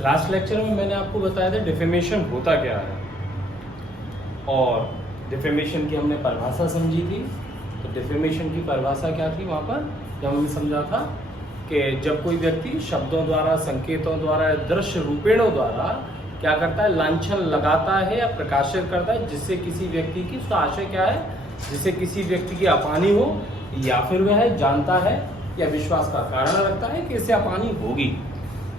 Last lecture में मैंने आपको बताया था डिफेमेशन होता क्या है, और डिफेमेशन की हमने परिभाषा समझी थी। तो डिफेमेशन की परिभाषा क्या थी वहाँ पर, जब हमने समझा था कि जब कोई व्यक्ति शब्दों द्वारा, संकेतों द्वारा, दृश्य रूपेणों द्वारा क्या करता है, लांछन लगाता है या प्रकाशित करता है, जिससे किसी व्यक्ति की, उसका आशय क्या है, जिससे किसी व्यक्ति की अपहानि हो, या फिर वह जानता है या विश्वास का कारण रखता है कि इससे अपहानि होगी।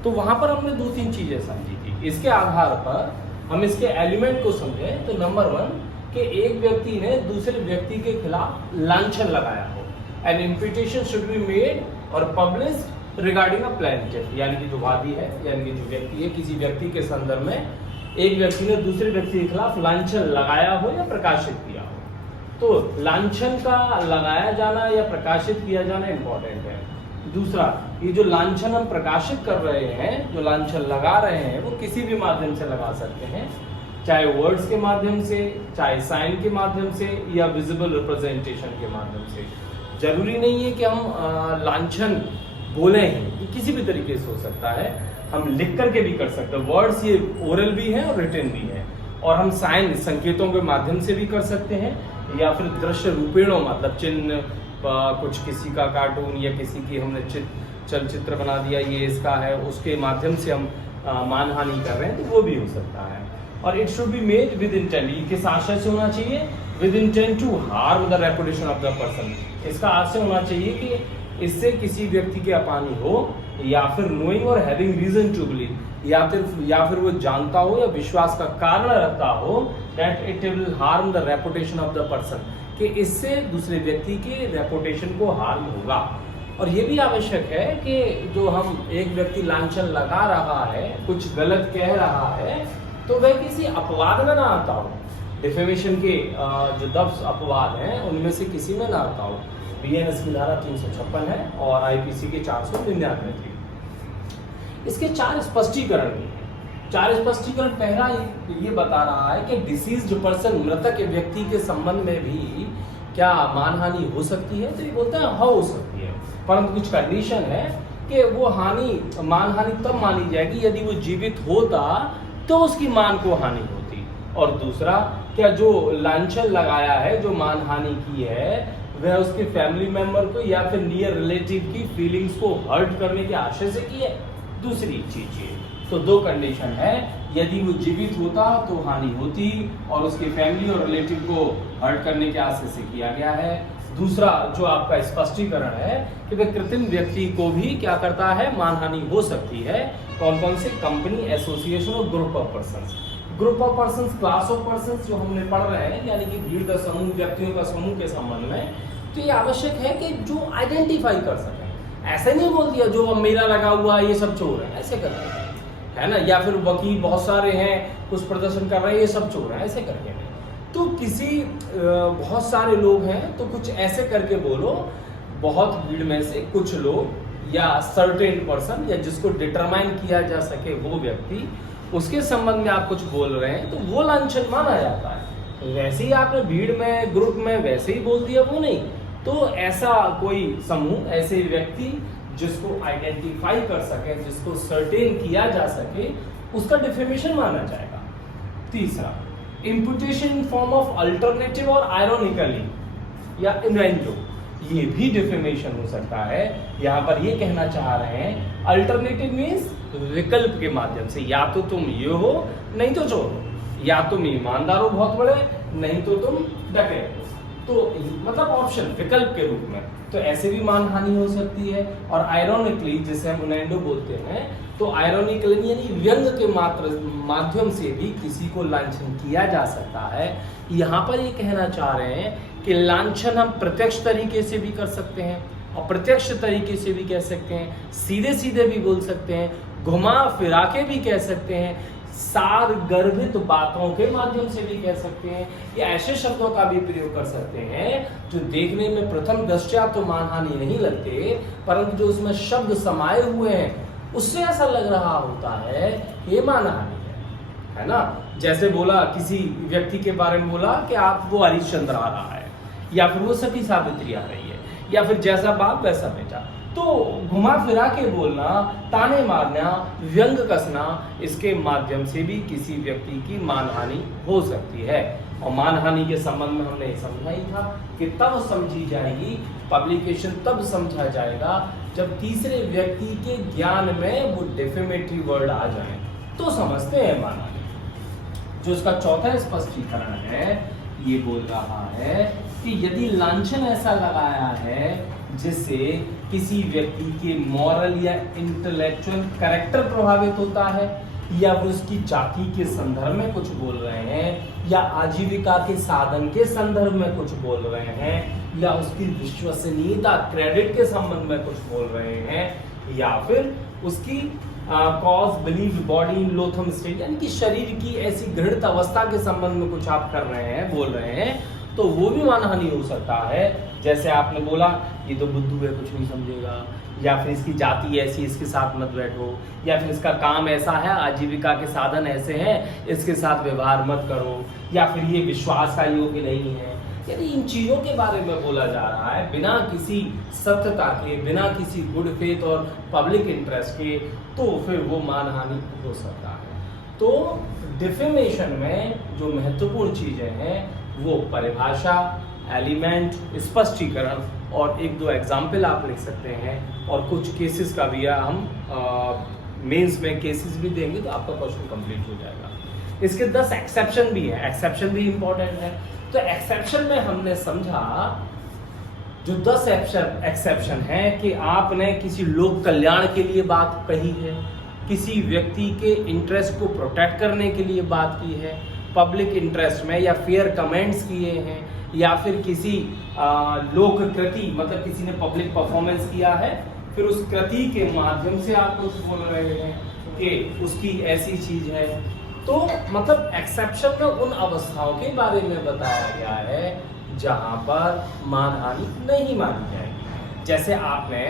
तो वहां पर हमने 2-3 चीजें समझी थी। इसके आधार पर हम इसके एलिमेंट को समझे। तो नंबर 1 कि एक व्यक्ति ने दूसरे व्यक्ति के खिलाफ लांछन लगाया हो। N imputation should be made और पब्लिश्ड रिगार्डिंग अ प्लेंटिफ, यानी कि जो वादी है, यानी कि जो व्यक्ति है, किसी व्यक्ति के संदर्भ में एक व्यक्ति ने दूसरे व्यक्ति के खिलाफ लांछन लगाया हो या प्रकाशित किया हो। तो लांछन का लगाया जाना या प्रकाशित किया जाना इंपॉर्टेंट है। दूसरा, ये जो लांछन हम प्रकाशित कर रहे हैं, जो लांछन लगा रहे हैं, वो किसी भी माध्यम से लगा सकते हैं, चाहे वर्ड्स के माध्यम से, चाहे साइन के माध्यम से, या विजिबल रिप्रेजेंटेशन के माध्यम से। जरूरी नहीं है कि हम लांछन बोले हैं, ये किसी भी तरीके से हो सकता है। हम लिख करके भी कर सकते हैं। वर्ड्स ये ओरल भी है और रिटन भी है, और हम साइन, संकेतों के माध्यम से भी कर सकते हैं, या फिर दृश्य रूपेणों, मतलब चिन्ह, कुछ किसी का कार्टून या किसी की हमने चलचित्र बना दिया, ये इसका है, उसके माध्यम से हम मानहानि कर रहे हैं, तो वो भी हो सकता है। और it should be made with intent, ये किस आशय से होना चाहिए, with intent to harm the reputation of the person. इसका आशय होना चाहिए कि इससे किसी व्यक्ति की अपहानि हो, या फिर नोइंग और हैविंग रीजन टू बिलीव, या फिर वो जानता हो या विश्वास का कारण रखता हो that it will harm the reputation of the person, कि इससे दूसरे व्यक्ति के रेपुटेशन को हार्म होगा। और ये भी आवश्यक है कि जो हम एक व्यक्ति लांछन लगा रहा है, कुछ गलत कह रहा है, तो वह किसी अपवाद में ना आता हो। डिफेमेशन के जो 10 अपवाद हैं उनमें से किसी में ना आता हो। बीएनएस की धारा 356 है और आईपीसी के 499 थी। इसके 4 स्पष्टीकरण भी हैं। 4 स्पष्टीकरण, पहला ये बता रहा है कि डिसीज्ड पर्सन, मृतक व्यक्ति के संबंध में भी क्या मानहानि हो सकती है। तो ये बोलते हैं हाँ हो सकती है, परंतु कुछ कंडीशन है कि वो मानहानि तब मानी जाएगी यदि वो जीवित होता तो उसकी मान को हानि होती। और दूसरा, क्या जो लांछन लगाया है, जो मानहानि की है, वह उसके फैमिली मेंबर को या फिर नियर रिलेटिव की फीलिंग्स को हर्ट करने के आशय से की है। दूसरी चीज ये, तो 2 कंडीशन है, यदि वो जीवित होता तो हानि होती, और उसके फैमिली और रिलेटिव को हर्ट करने के आशय से किया गया है। दूसरा जो आपका स्पष्टीकरण है कि वह कृत्रिम व्यक्ति को भी क्या करता है, मानहानि हो सकती है। कौन कौन से, कंपनी, एसोसिएशन और group of persons. Group of persons, class of persons जो हमने पढ़ रहे हैं, यानी कि भीड़ का समूह, व्यक्तियों का समूह के संबंध में, तो ये आवश्यक है कि जो आइडेंटिफाई कर सके। ऐसे नहीं बोल दिया जो अब मेरा लगा हुआ है ये सब चोर है, ऐसे करके है ना, या फिर वकील बहुत सारे हैं कुछ प्रदर्शन कर रहे हैं ये सब चोर है, ऐसे करके नहीं। तो किसी बहुत सारे लोग हैं तो कुछ ऐसे करके बोलो, बहुत भीड़ में से कुछ लोग या सर्टेन पर्सन, या जिसको डिटरमाइन किया जा सके वो व्यक्ति, उसके संबंध में आप कुछ बोल रहे हैं, तो वो लांछन माना जाता है। वैसे ही आपने भीड़ में, ग्रुप में वैसे ही बोल दिया, वो नहीं। तो ऐसा कोई समूह, ऐसे व्यक्ति जिसको आइडेंटिफाई कर सके, जिसको सर्टेन किया जा सके, उसका डिफेमेशन माना जाएगा। तीसरा, इम्पुटेशन इन फॉर्म ऑफ अल्टरनेटिव और आयरोनिकली या इन्वेंटो, ये भी डिफेमेशन हो सकता है। यहाँ पर ये कहना चाह रहे हैं, अल्टरनेटिव मीन्स विकल्प के माध्यम से, या तो तुम ये हो नहीं तो चोर हो, या तुम ईमानदार हो बहुत बड़े, नहीं तो तुम डकैत हो। तो मतलब ऑप्शन, विकल्प के रूप में, तो ऐसे भी मानहानि हो सकती है। और आयरोनिकली, जिसे हम इन्वेंटो बोलते हैं, तो आयरोनिकली यानी व्यंग के माध्यम से भी किसी को लांछन किया जा सकता है। यहाँ पर ये कहना चाह रहे हैं कि लांछन हम प्रत्यक्ष तरीके से भी कर सकते हैं, अप्रत्यक्ष तरीके से भी कह सकते हैं, सीधे सीधे भी बोल सकते हैं, घुमा फिरा के भी कह सकते हैं, सार गर्भित बातों के माध्यम से भी कह सकते हैं, या ऐसे शब्दों का भी प्रयोग कर सकते हैं जो देखने में प्रथम दृष्टया तो मानहानि नहीं लगते, परंतु जो उसमें शब्द समाये हुए हैं उससे ऐसा लग रहा होता है ये मानहानि है ना। जैसे बोला, किसी व्यक्ति के बारे में बोला कि आप वो हरिश्चंद्र आ रहा है, या फिर वो सती सावित्री आ रही है, या फिर जैसा बाप वैसा बेटा, तो घुमा फिरा के बोलना, ताने मारना, व्यंग कसना, इसके माध्यम से भी किसी व्यक्ति की मानहानि हो सकती है। और मानहानि के संबंध में हमने समझा ही था कि तब समझी जाएगी, पब्लिकेशन तब समझा जाएगा जब तीसरे व्यक्ति के ज्ञान में वो डिफेमेटरी वर्ड आ जाए, तो समझते हैं मानहानि। जो इसका चौथा स्पष्टीकरण है, ये बोल रहा है कि यदि लांछन ऐसा लगाया है जिससे किसी व्यक्ति के मॉरल या इंटेलेक्चुअल कैरेक्टर प्रभावित होता है, या वो उसकी जाति के संदर्भ में कुछ बोल रहे हैं, या आजीविका के साधन के संदर्भ में कुछ बोल रहे हैं, या उसकी विश्वसनीयता क्रेडिट के संबंध में कुछ बोल रहे हैं, या फिर उसकी cause believe body in Latham state, यानी कि शरीर की ऐसी घृणित अवस्था के संबंध में कुछ आप कर रहे हैं, बोल रहे हैं, तो वो भी मानहानि हो सकता है। जैसे आपने बोला ये तो बुद्धू है, कुछ नहीं समझेगा, या फिर इसकी जाति ऐसी, इसके साथ मत बैठो, या फिर इसका काम ऐसा है, आजीविका के साधन ऐसे हैं, इसके साथ व्यवहार मत करो, या फिर ये विश्वास का योग्य नहीं है। यानी इन चीजों के बारे में बोला जा रहा है बिना किसी सत्यता के, बिना किसी गुड फेथ और पब्लिक इंटरेस्ट के, तो फिर वो मानहानि हो सकता है। तो डिफेमेशन में जो महत्वपूर्ण चीजें हैं वो परिभाषा, एलिमेंट, स्पष्टीकरण और एक दो एग्जाम्पल आप लिख सकते हैं, और कुछ केसेस का भी हम मेंस में केसेस भी देंगे तो आपका क्वेश्चन कंप्लीट हो जाएगा। इसके 10 एक्सेप्शन भी है, एक्सेप्शन भी इंपॉर्टेंट है। तो एक्सेप्शन में हमने समझा जो 10 एक्सेप्शन है कि आपने किसी लोक कल्याण के लिए बात कही है, किसी व्यक्ति के इंटरेस्ट को प्रोटेक्ट करने के लिए बात की है, पब्लिक इंटरेस्ट में, या फेयर कमेंट्स किए हैं, या फिर किसी लोक कृति, मतलब किसी ने पब्लिक परफॉर्मेंस किया है, फिर उस कृति के माध्यम से आप कुछ बोल रहे हैं कि उसकी ऐसी चीज है। तो मतलब एक्सेप्शन में उन अवस्थाओं के बारे में बताया गया है जहां पर मानहानि नहीं मानी जाएगी। जैसे आपने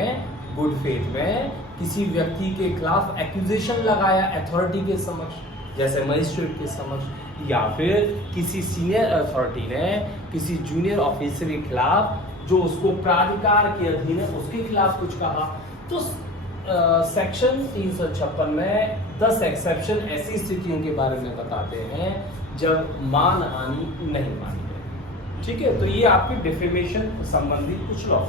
गुड फेथ में किसी व्यक्ति के खिलाफ एक्यूजेशन लगाया अथॉरिटी के समक्ष, जैसे मजिस्ट्रेट के समक्ष, या फिर किसी सीनियर अथॉरिटी ने किसी जूनियर ऑफिसर के खिलाफ जो उसको प्राधिकार के अधीन है उसके खिलाफ कुछ कहा, तो सेक्शन 356 में 10 एक्सेप्शन ऐसी स्थितियों के बारे में बताते हैं जब मानहानि नहीं मानी जाए। ठीक है, तो ये आपकी डिफेमेशन संबंधी कुछ लॉ